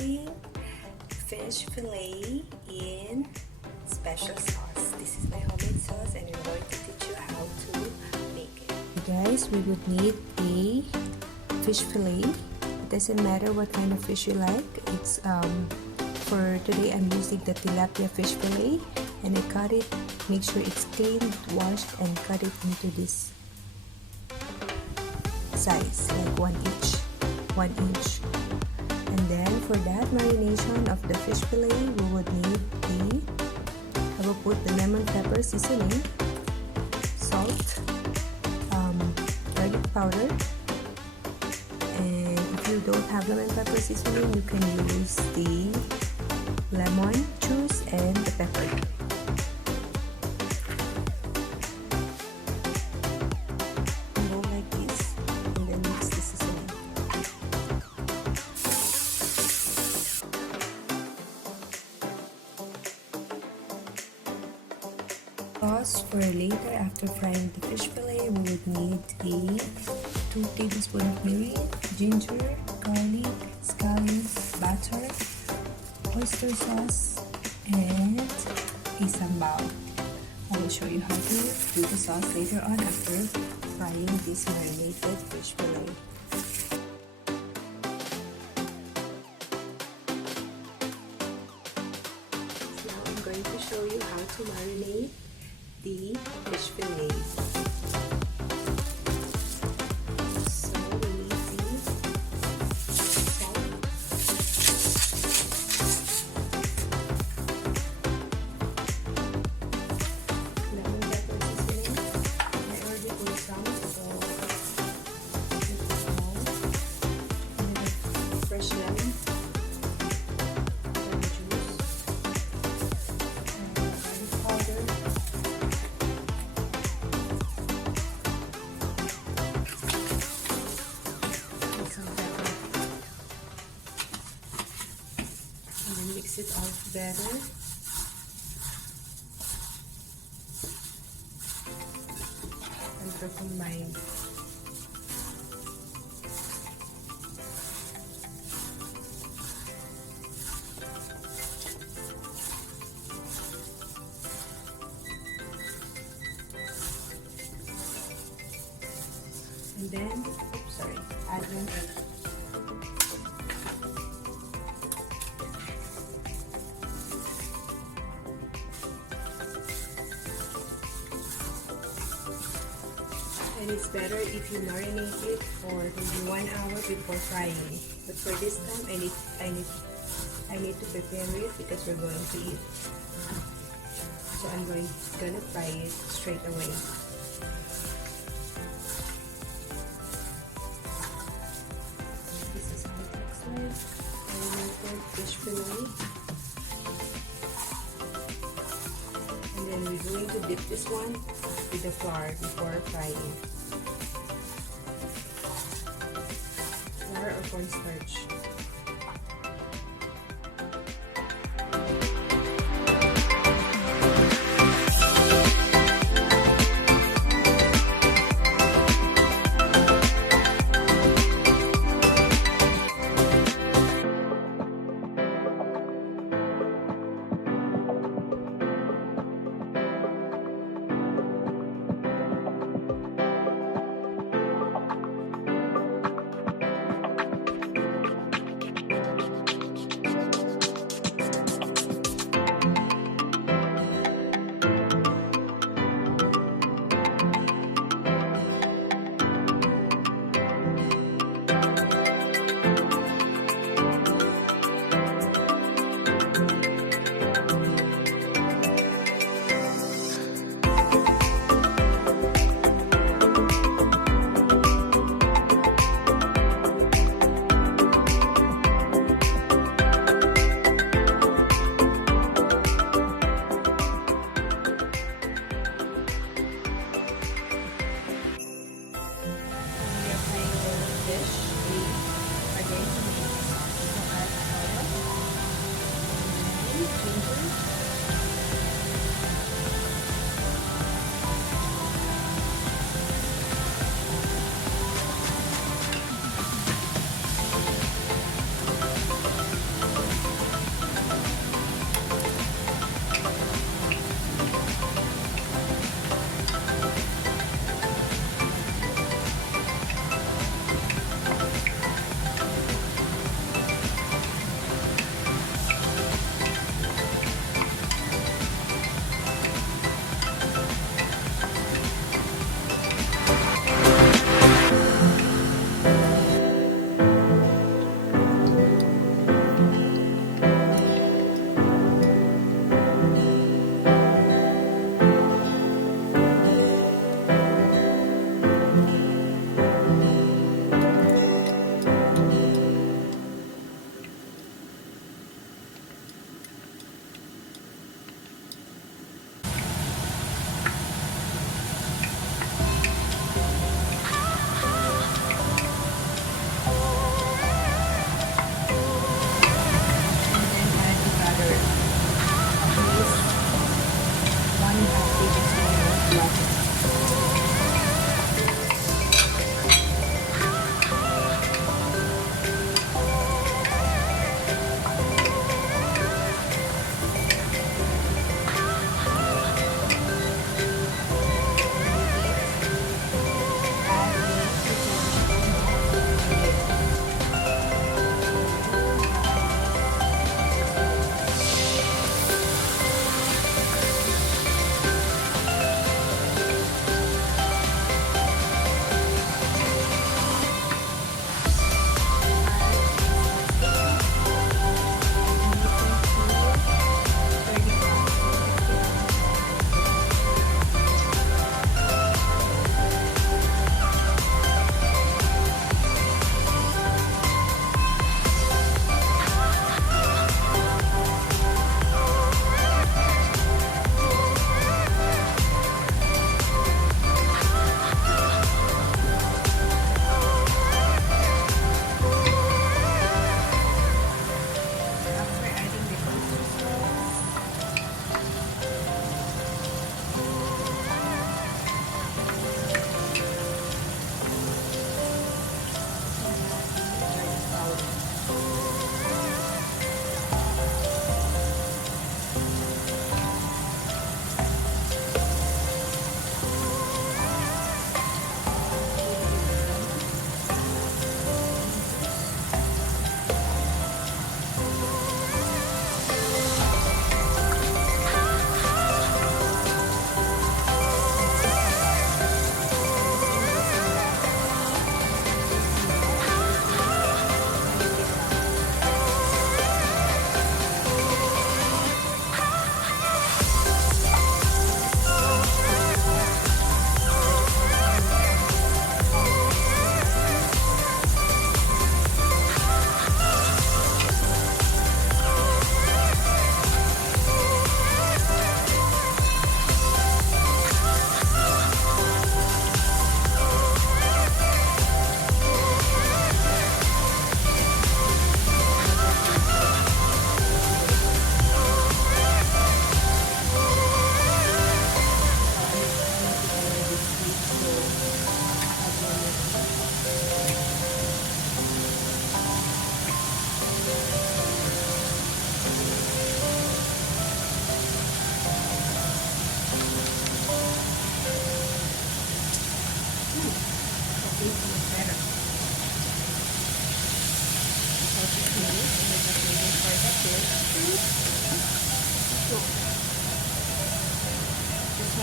making fish fillet in special sauce. This is my homemade sauce and I'm going to teach you how to make it. Guys, we would need a fish fillet. It doesn't matter what kind of fish you like. It's for today I'm using the tilapia fish fillet, and I cut it. Make sure it's cleaned, washed, and cut it into this size, like 1 inch. And then for that marination of the fish fillet, we would need I will put the lemon pepper seasoning, salt, garlic powder, and if you don't have lemon pepper seasoning, you can use the lemon juice and the pepper. Sauce for later after frying the fish fillet, we would need 2 tablespoons of mirin, ginger, garlic, scallion, butter, oyster sauce, and a sambal. I will show you how to do the sauce later on after frying this marinated fish fillet. Now I'm going to show you how to marinate the fish fillet. So we need the salt, lemon pepper seasoning. I already put some, so this is all. And then fresh lemon juice, and garlic powder. Mix it all together. And combine. And then, add one egg. And it's better if you marinate it for maybe 1 hour before frying. But for this time, I need to prepare it because we're going to eat. So I'm gonna fry it straight away. This is how it looks like. Marinated fish fillet. And then we're going to dip this one with the flour before frying. Flour or cornstarch.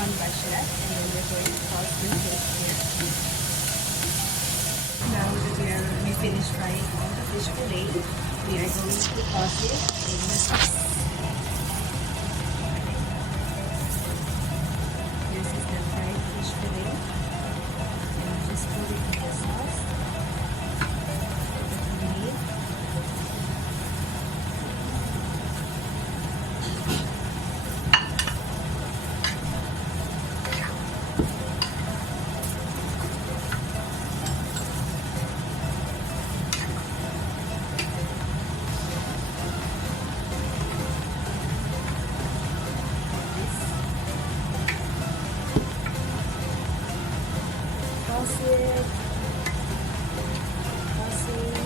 unbrushed, and then we're going to toss the fish here. Now that we finished frying all the fish fillet, we are going to toss it in the sauce. This is the fried fish fillet, and just put it in the sauce. Toss it. Toss it.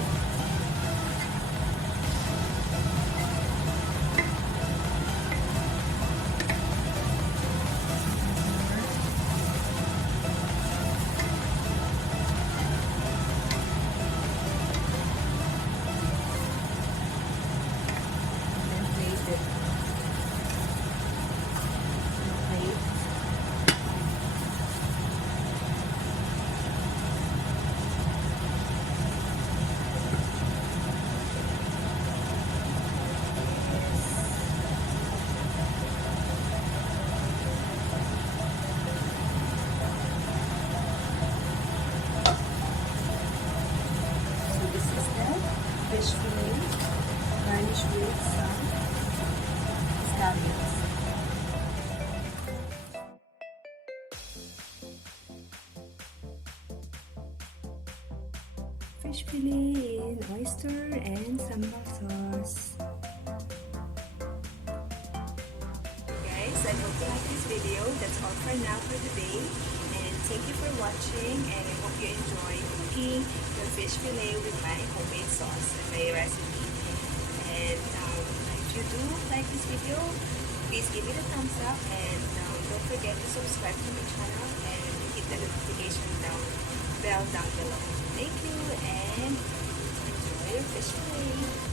Fish fillet garnished with some scallions. Fish fillet in oyster and sambal sauce. Guys, I hope you like this video. That's all for now for today. And thank you for watching, and I hope you enjoy cooking the fish fillet with my homemade sauce and my recipe. And if you do like this video, please give it a thumbs up, and don't forget to subscribe to my channel and hit the notification bell down below. Thank you, and enjoy your fish fillet.